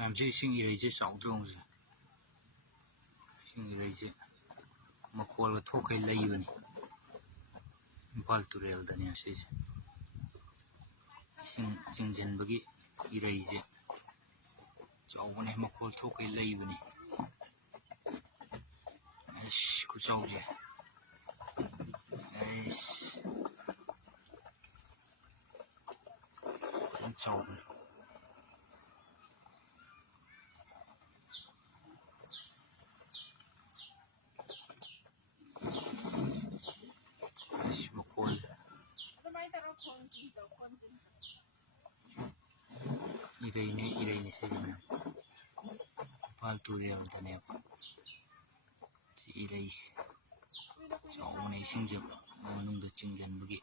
ꯃꯌꯥꯝꯁꯦ ꯏꯁꯤꯡ ꯏꯔꯩꯁꯦ ꯆꯥꯎꯗ꯭ꯔꯣꯡꯁꯦ ꯏꯁꯤꯡ ꯏꯔꯩꯁꯦ ꯃꯈꯣꯜꯒ ꯊꯣꯛꯈꯩ ꯂꯩꯕꯅꯤ ꯏꯝꯐꯥꯜ ꯇꯨꯔꯦꯜꯗꯅꯤ ꯑꯁꯤꯁꯦ ꯏꯁꯤꯡ ꯆꯤꯡꯁꯤꯟꯕꯒꯤ ꯏꯔꯩꯁꯦ ꯆꯥꯎꯕꯅꯦ ꯃꯈꯣꯜ ꯊꯣꯛꯈꯩ ꯂꯩꯕꯅꯤ ꯑꯩꯁ ꯈꯨꯆꯥꯎꯁꯦ ꯑꯩꯁ ꯌꯥꯝ ꯆꯥꯎꯕꯅꯤ ꯑꯩꯁ ꯃꯈꯣꯜ ꯏꯔꯩꯅꯤ ꯁꯤꯁꯦ ꯃꯌꯥꯝ ꯏꯝꯐꯥꯜ ꯇꯨꯔꯦꯜꯗꯅꯦꯕ ꯁꯤ ꯏꯔꯩꯁꯦ ꯆꯥꯎꯕꯅꯦ ꯏꯁꯤꯡꯁꯦ ꯃꯅꯨꯡꯗ ꯆꯤꯡꯁꯤꯟꯕꯒꯤ